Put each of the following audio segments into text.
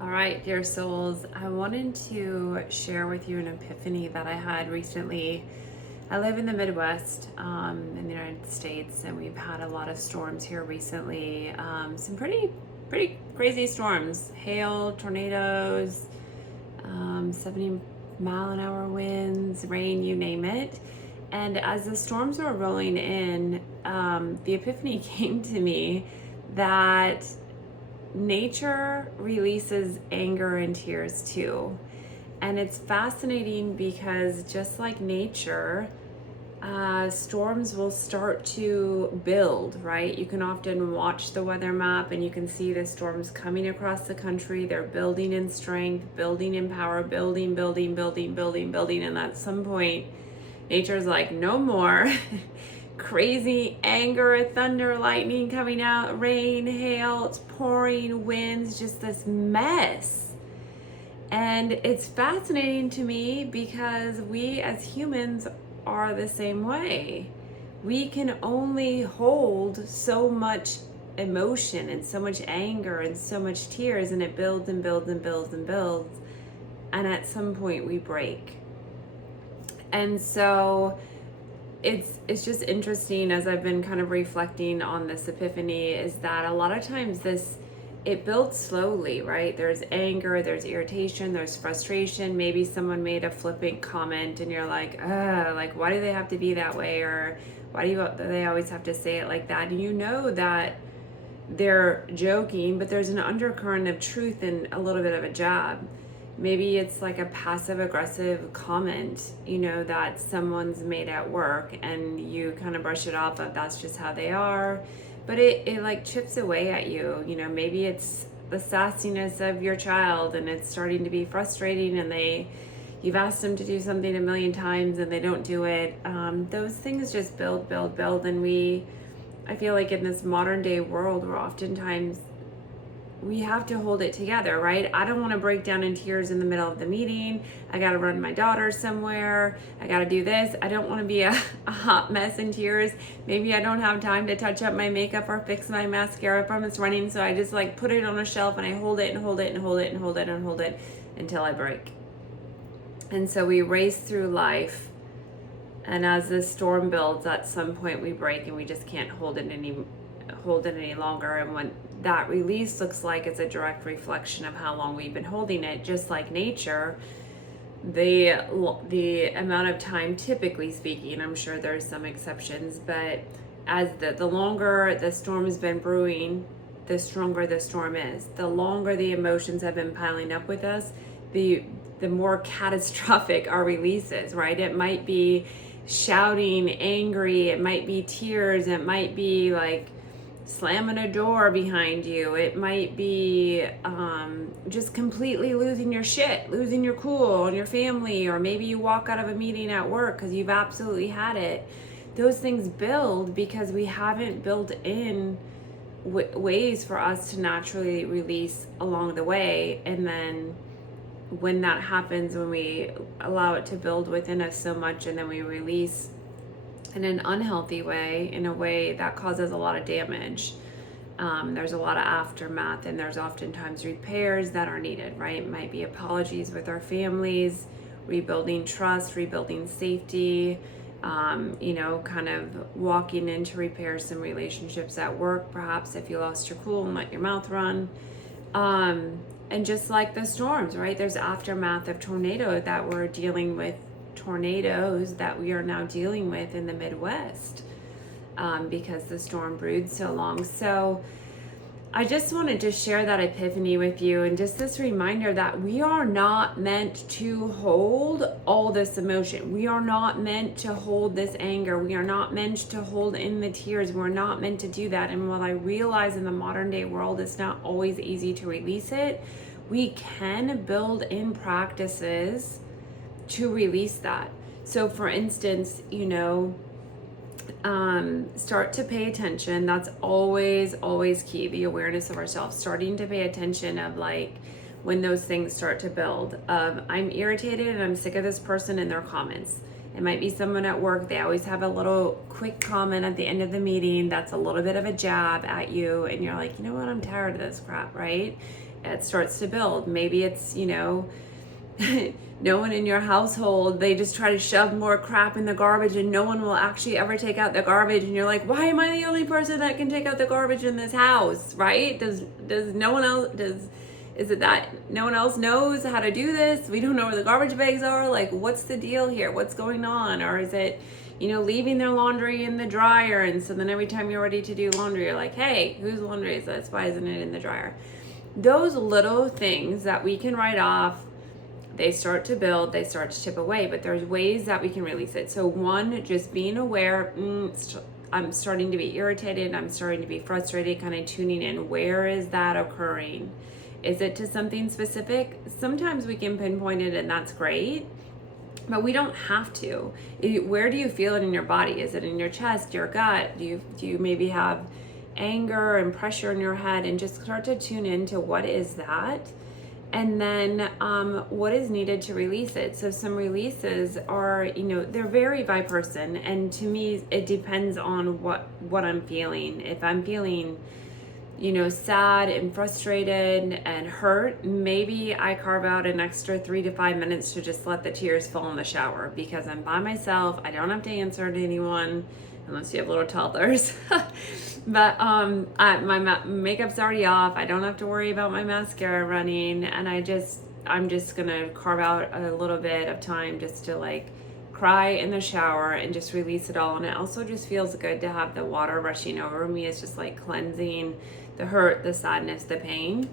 All right, dear souls, I wanted to share with you an epiphany that I had recently. I live in the Midwest in the United States, and we've had a lot of storms here recently. Some pretty crazy storms, hail, tornadoes, 70-mile-an-hour winds, rain, you name it. And as the storms were rolling in, the epiphany came to me that nature releases anger and tears too. And it's fascinating because just like nature, storms will start to build, right? You can often watch the weather map and you can see the storms coming across the country. They're building in strength, building in power, building. And at some point, nature's like, no more. Crazy anger, thunder, lightning coming out, rain, hail, it's pouring, winds, just this mess. And it's fascinating to me because we as humans are the same way. We can only hold so much emotion and so much anger and so much tears, and it builds and builds and builds and builds. And at some point we break. And so it's just interesting as I've been kind of reflecting on this epiphany is that a lot of times it builds slowly, right? There's anger, there's irritation, there's frustration. Maybe someone made a flippant comment and you're like, like, why do they have to be that way? Or why do they always have to say it like that? And you know that they're joking, but there's an undercurrent of truth and a little bit of a jab. Maybe it's like a passive aggressive comment, that someone's made at work and you kind of brush it off that that's just how they are. But it like chips away at you. Maybe it's the sassiness of your child and it's starting to be frustrating and you've asked them to do something a million times and they don't do it. Those things just build. And I feel like in this modern day world, we're oftentimes we have to hold it together, right? I don't want to break down in tears in the middle of the meeting. I got to run my daughter somewhere. I got to do this. I don't want to be a hot mess in tears. Maybe I don't have time to touch up my makeup or fix my mascara from it's running. So I just like put it on a shelf and I hold it and hold it and hold it and hold it and hold it until I break. And so we race through life. And as the storm builds, at some point we break and we just can't hold it any longer. And when that release looks like it's a direct reflection of how long we've been holding it, just like nature, the amount of time, typically speaking, I'm sure there's some exceptions, but as the longer the storm has been brewing, the stronger the storm is. The longer the emotions have been piling up with us, the more catastrophic our release is, right? It might be shouting, angry, it might be tears, it might be like slamming a door behind you. It might be just completely losing your shit, losing your cool on your family, or maybe you walk out of a meeting at work because you've absolutely had it. Those things build because we haven't built in ways for us to naturally release along the way. And then when that happens, when we allow it to build within us so much and then we release in an unhealthy way, in a way that causes a lot of damage. There's a lot of aftermath and there's oftentimes repairs that are needed, right? It might be apologies with our families, rebuilding trust, rebuilding safety, kind of walking in to repair some relationships at work, perhaps if you lost your cool and let your mouth run. And just like the storms, right? There's aftermath of tornadoes that we're dealing with in the Midwest because the storm brewed so long. So I just wanted to share that epiphany with you and just this reminder that we are not meant to hold all this emotion. We are not meant to hold this anger. We are not meant to hold in the tears. We're not meant to do that. And while I realize in the modern day world it's not always easy to release it, we can build in practices to release that. So for instance, start to pay attention. That's always key. The awareness of ourselves, starting to pay attention of like when those things start to build of I'm irritated and I'm sick of this person and their comments. It might be someone at work. They always have a little quick comment at the end of the meeting that's a little bit of a jab at you and you're like, you know what, I'm tired of this crap, right? it starts to build. Maybe it's, no one in your household, they just try to shove more crap in the garbage and no one will actually ever take out the garbage, and you're like, why am I the only person that can take out the garbage in this house, right? Does no one else, is it that no one else knows how to do this? We don't know where the garbage bags are. Like, what's the deal here? What's going on? Or is it, leaving their laundry in the dryer, and so then every time you're ready to do laundry, you're like, hey, whose laundry is this? Why isn't it in the dryer? Those little things that we can write off, they start to build, they start to chip away, but there's ways that we can release it. So one, just being aware, I'm starting to be irritated, I'm starting to be frustrated, kind of tuning in. Where is that occurring? Is it to something specific? Sometimes we can pinpoint it and that's great, but we don't have to. Where do you feel it in your body? Is it in your chest, your gut? Do you maybe have anger and pressure in your head? And just start to tune into what is that? And then what is needed to release it. So some releases are, they're vary by person. And to me, it depends on what I'm feeling. If I'm feeling, sad and frustrated and hurt, maybe I carve out an extra 3 to 5 minutes to just let the tears fall in the shower, because I'm by myself. I don't have to answer to anyone unless you have little toddlers. But my makeup's already off. I don't have to worry about my mascara running, and I'm just gonna carve out a little bit of time just to like cry in the shower and just release it all. And it also just feels good to have the water rushing over me. It's just like cleansing the hurt, the sadness, the pain.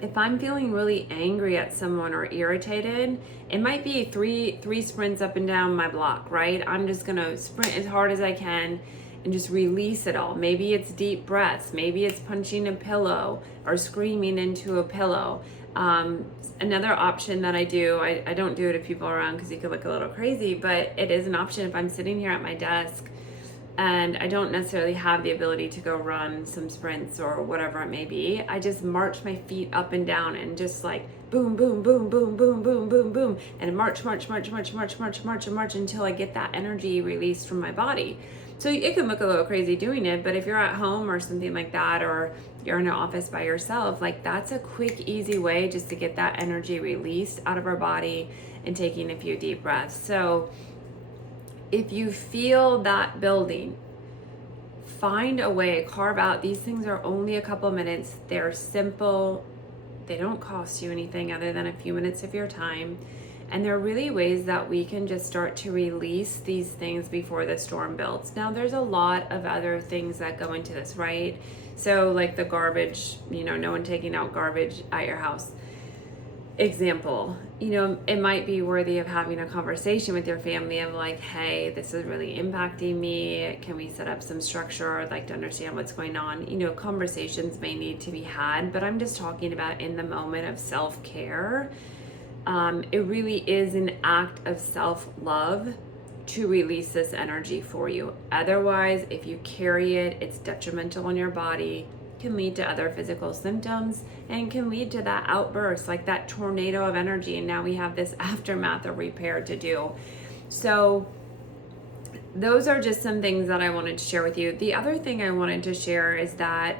If I'm feeling really angry at someone or irritated, it might be three sprints up and down my block, right? I'm just gonna sprint as hard as I can and just release it all. Maybe it's deep breaths, maybe it's punching a pillow or screaming into a pillow. Another option that I do, I don't do it if people are around because you could look a little crazy, but it is an option if I'm sitting here at my desk and I don't necessarily have the ability to go run some sprints or whatever it may be. I just march my feet up and down and just like boom, boom, boom, boom, boom, boom, boom, boom, and march until I get that energy released from my body. So it can look a little crazy doing it, but if you're at home or something like that, or you're in an office by yourself, like that's a quick, easy way just to get that energy released out of our body and taking a few deep breaths. So if you feel that building, find a way, carve out. These things are only a couple minutes. They're simple. They don't cost you anything other than a few minutes of your time. And there are really ways that we can just start to release these things before the storm builds. Now, there's a lot of other things that go into this, right? So like the garbage, no one taking out garbage at your house example, it might be worthy of having a conversation with your family of like, hey, this is really impacting me. Can we set up some structure? I'd like to understand what's going on. Conversations may need to be had, but I'm just talking about in the moment of self-care. It really is an act of self-love to release this energy for you. Otherwise, if you carry it, it's detrimental on your body, can lead to other physical symptoms, and can lead to that outburst, like that tornado of energy. And now we have this aftermath of repair to do. So those are just some things that I wanted to share with you. The other thing I wanted to share is that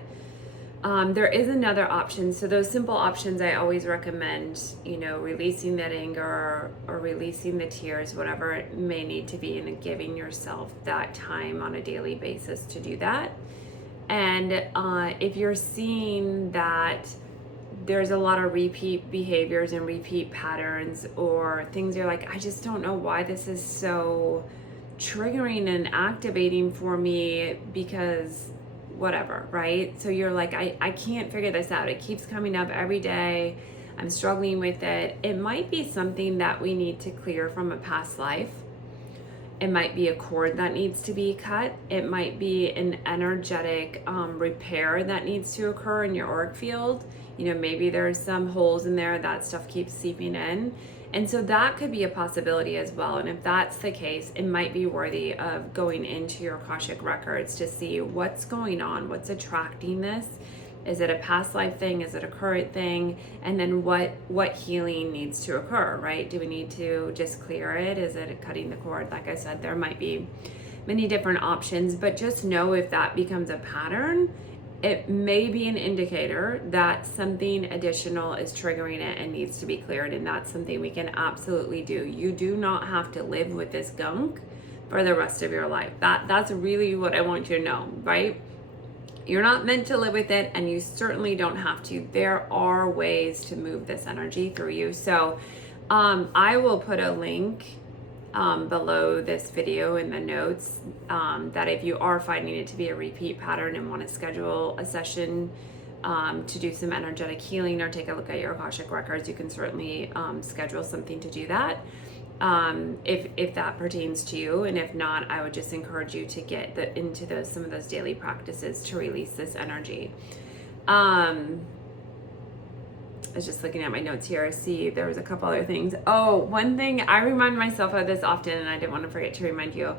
there is another option. So those simple options I always recommend, releasing that anger or releasing the tears, whatever it may need to be, and giving yourself that time on a daily basis to do that. And if you're seeing that there's a lot of repeat behaviors and repeat patterns, or things you're like, I just don't know why this is so triggering and activating for me, because whatever, right? So you're like, I can't figure this out. It keeps coming up every day. I'm struggling with it. It might be something that we need to clear from a past life. It might be a cord that needs to be cut. It might be an energetic repair that needs to occur in your auric field. Maybe there's some holes in there, that stuff keeps seeping in. And so that could be a possibility as well. And if that's the case, it might be worthy of going into your Akashic records to see what's going on, what's attracting this. Is it a past life thing? Is it a current thing? And then what healing needs to occur, right? Do we need to just clear it? Is it cutting the cord? Like I said, there might be many different options, but just know if that becomes a pattern, it may be an indicator that something additional is triggering it and needs to be cleared, and that's something we can absolutely do. You do not have to live with this gunk for the rest of your life. That's really what I want you to know, right? You're not meant to live with it, and you certainly don't have to. There are ways to move this energy through you. So I will put a link below this video in the notes, that if you are finding it to be a repeat pattern and want to schedule a session to do some energetic healing or take a look at your Akashic records, you can certainly schedule something to do that, if that pertains to you. And if not, I would just encourage you to get into some of those daily practices to release this energy. I was just looking at my notes here. I see there was a couple other things. Oh, one thing, I remind myself of this often, and I didn't want to forget to remind you.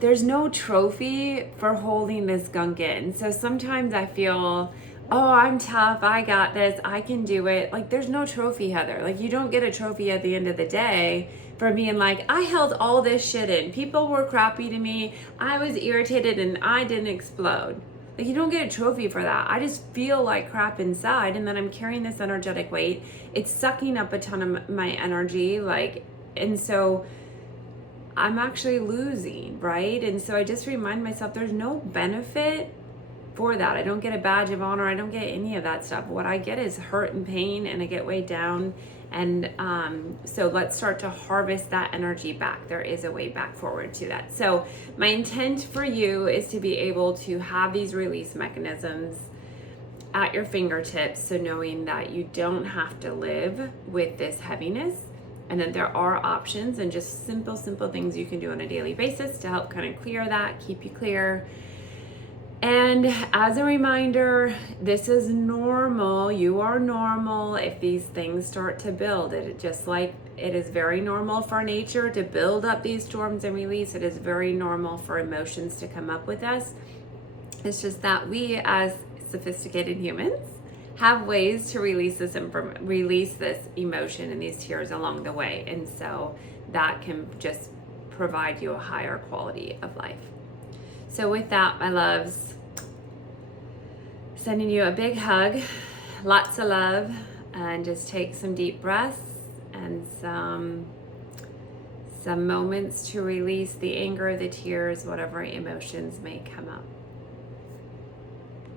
There's no trophy for holding this gunk in. So sometimes I feel, oh, I'm tough, I got this, I can do it. Like, there's no trophy, Heather. Like, you don't get a trophy at the end of the day for being like, I held all this shit in. People were crappy to me. I was irritated and I didn't explode. Like, you don't get a trophy for that. I just feel like crap inside, and then I'm carrying this energetic weight. It's sucking up a ton of my energy, and so I'm actually losing, right? And so I just remind myself there's no benefit for that. I don't get a badge of honor. I don't get any of that stuff. What I get is hurt and pain, and I get weighed down. And so let's start to harvest that energy back. There is a way back forward to that. So my intent for you is to be able to have these release mechanisms at your fingertips. So knowing that you don't have to live with this heaviness, and that there are options and just simple things you can do on a daily basis to help kind of clear that, keep you clear. And as a reminder, this is normal. You are normal if these things start to build. It just like it is very normal for nature to build up these storms and release. It is very normal for emotions to come up with us. It's just that we, as sophisticated humans, have ways to release this emotion and these tears along the way. And so that can just provide you a higher quality of life. So with that, my loves, sending you a big hug, lots of love, and just take some deep breaths and some moments to release the anger, the tears, whatever emotions may come up.